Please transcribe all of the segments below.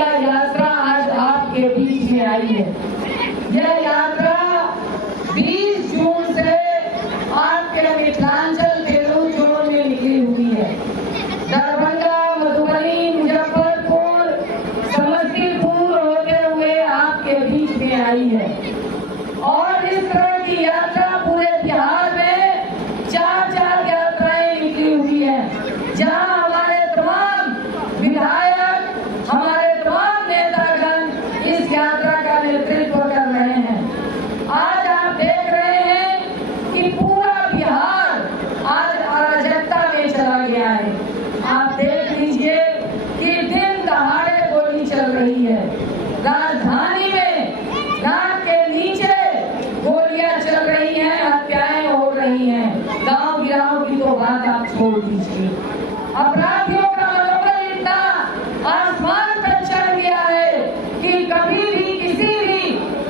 यह यात्रा आज आपके बीच में आई है। यह यात्रा 20 जून से आपके मिथिलांचल बेलूर जोन में निकली हुई है। दरभंगा, मधुबनी, मुजफ्फरपुर, समस्तीपुर होते हुए आपके बीच में आई है। और इस तरह की यात्रा पूरे बिहार में 4 यात्राएं निकली हुई है, जहां हमारे तमाम विधायक, हमारे तमाम नेतागण इस यात्रा का नेतृत्व कर रहे हैं। आज आप देख रहे हैं कि पूरा बिहार आज अराजकता में चला गया है। आप देख लीजिए कि दिन दहाड़े गोली चल रही है। राजधानी में नाक के नीचे गोलियां चल रही हैं, हत्याएं हो रही हैं। गांव गिराव की तो बात आप छोड़ दीजिए। अपराधियों का मनोबल इतना आसमान तक चढ़ गया है कि कभी भी किसी भी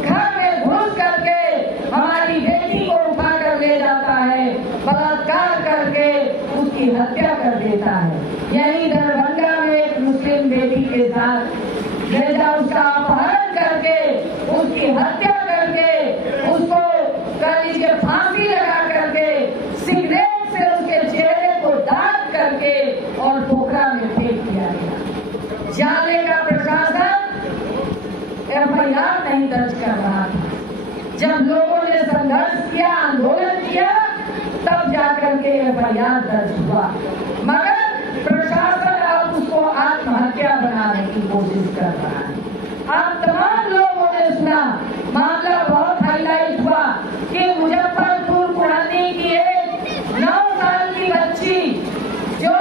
घर में घुस करके हमारी बेटी को उठा कर ले जाता है, बलात्कार करके उसकी हत्या कर देता है। यही दरभंगा में एक मुस्लिम बेटी के साथ भेजा, उसका अपहरण करके उसकी हत्या करके उसको कह लीजिए फांसी लगा करके सिगरेट से उसके चेहरे को दाग करके और पोखरा में फेंक दिया गया। जाले का प्रशासन एफआईआर नहीं दर्ज कर रहा था। जब लोगों ने संघर्ष किया, आंदोलन किया, तब जाकर के एफआईआर दर्ज हुआ। मगर प्रशासन अब उसको आत्महत्या बनाने की कोशिश कर रहा है। अब तमाम लोगों ने सुना, मामला बहुत हाईलाइट हुआ कि मुजफ्फरपुर पुरानी की एक 9 साल की बच्ची जो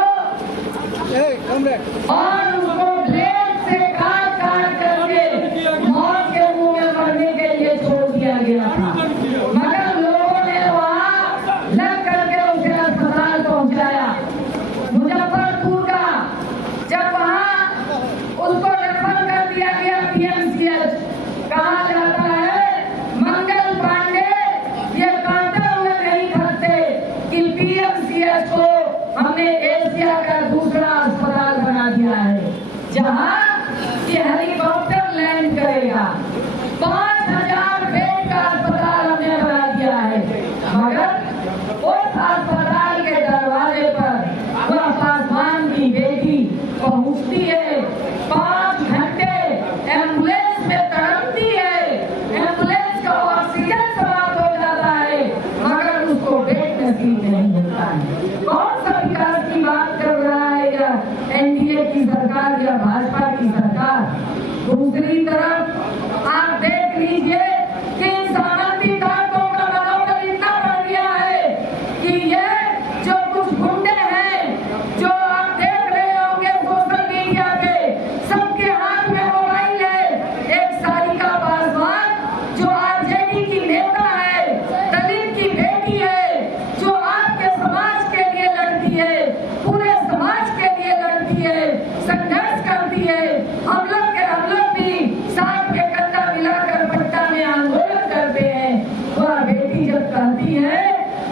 और उसको ब्लेड से काट करके मौत के मुंह में मरने के लिए छोड़ दिया गया था। मगर लोगों ने वहां लग करके उसे अस्पताल पहुंचाया। मुजफ्फरपुर का जब वहां उसको रेफर कर दिया गया पीएमसीएच, कहा जाता है मंगल पांडे ये कांटे हुए नहीं खाते कि पीएमसीएच को हमने एशिया का दूसरा अस्पताल बना दिया है, जहां ये हेलीकॉप्टर लैंड करेगा। 5000 बेड का अस्पताल हमने बना दिया है। मगर उस अस्पताल के दरवाजे पर वह पासवान की बेटी पहुंचती है, 5 घंटे एम्बुलेंस में तड़पती है, एम्बुलेंस का ऑक्सीजन समाप्त हो जाता है, मगर उसको बेड नसीब नहीं होता है। कौन सा विकास की बात कर रहा है यह एनडीए की सरकार या भाजपा की सरकार? दूसरी तरफ आप देख लीजिए कि सामंती ताकतों का मनोबल इतना बढ़ गया है कि ये जो कुछ गुंडे हैं, जो आप देख रहे होंगे सोशल मीडिया पे, सबके हाथ में मोबाइल है। एक सारिका पासवान जो आरजेडी की नेता है, दलित की बेटी है, जो आपके समाज के लिए लड़ती है, पूरे समाज के लिए लड़ती है, संघर्ष करती है। हम लोग भी साथ के कंधा मिलाकर पट्टा में आंदोलन करते हैं। वह बेटी जब कहती है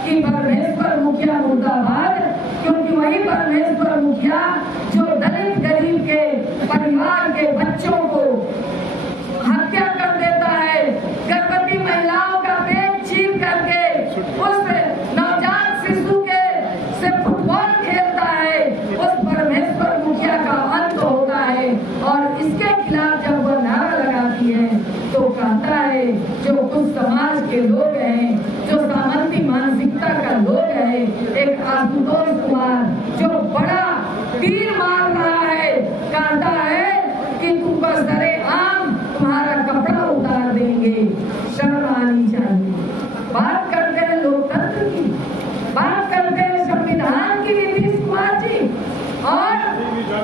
कि परमेश्वर मुखिया मुर्दाबाद, क्योंकि वही परमेश्वर मुखिया जो दलित गरीब के परिवार के बच्चों को हत्या कर देता है, गर्भवती महिलाओं का पेट चीर करके उस नवजात शिशु के से फुटबॉल खेलता है, उस परमेश्वर मुखिया का अंत होता है। और इसके खिलाफ जब वह नारा लगाती है तो कहता है जो कुछ समाज के लोग हैं, जो सामंती मानसिकता का लोग है, एक आशुतोष कुमार जो बड़ा तीर मार रहा है, कहता है कि तुमको सरेआम तुम्हारा कपड़ा उतार देंगे। शर्म आनी चाहिए। बात करते हैं लोकतंत्र की, बात करते हैं संविधान की नीतीश कुमार जी, और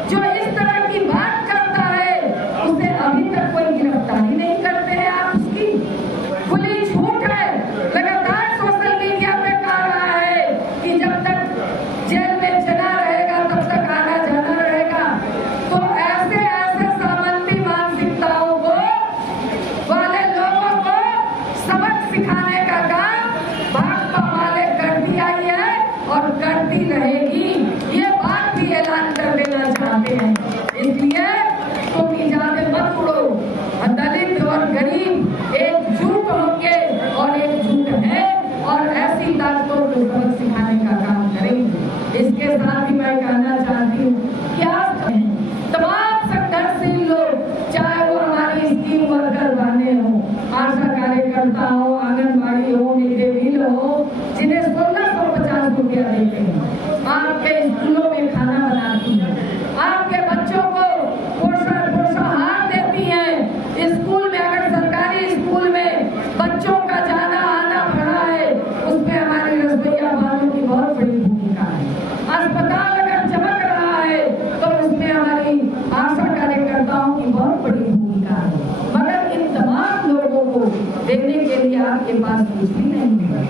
जो इस तरह की बात करता है उसे अभी तक कोई गिरफ्तारी नहीं करते हैं। आप उसकी खुली छूट है। लगातार सोशल मीडिया पे कह रहा है कि जब तक जेल में चला रहेगा तब तक आना जाना रहेगा। तो ऐसे ऐसे सामंती मानसिकताओं को वाले लोगों को सबक सिखाने का काम भाजपा वाले करती आई है और करती रहेगी। ये बात भी ऐलान कर देना चाहते हैं। इसलिए तुम इजाजत कार्यकर्ता हो, आंगनबाड़ी हो, मिड डे मील हो, जिन्हें 1650 रुपया देते हैं, आपके स्कूलों में खाना बनाती है, आपके बच्चों को पोषाहार देती है। स्कूल में अगर सरकारी स्कूल में बच्चों का जाना आना पड़ा है, उसमें हमारी रसोईया वालों की बहुत बड़ी भूमिका है। अस्पताल अगर चमक रहा है तो उसमें हमारी आशा कार्यकर्ताओं की बहुत बड़ी भूमिका है। मगर इन तमाम लोगों को देने के लिए आपके पास कुछ भी नहीं है।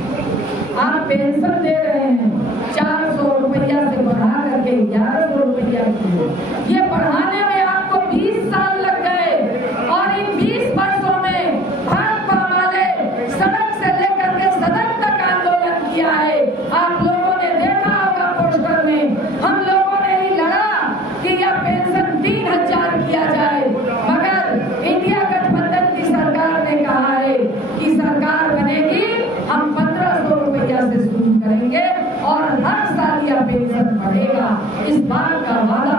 आप पेंशन दे रहे हैं 400 रुपया से बढ़ा करके 1100 रुपया की। ये बढ़ाने में आपको 20 साल लग गए और इन 20 वर्षों में भाजपा वाले सड़क से लेकर के सदन तक आंदोलन किया है। आप लोगों ने देखा होगा पोस्टर में, हम लोगों ने ही लड़ा कि यह पेंशन 3000 किया जाए, मगर इंडिया गठबंधन की सरकार ने कहा है कि सरकार बनेगी हम 1500 रुपया से शुरू करेंगे और हर साल यह पेंशन बढ़ेगा। इस बात का वादा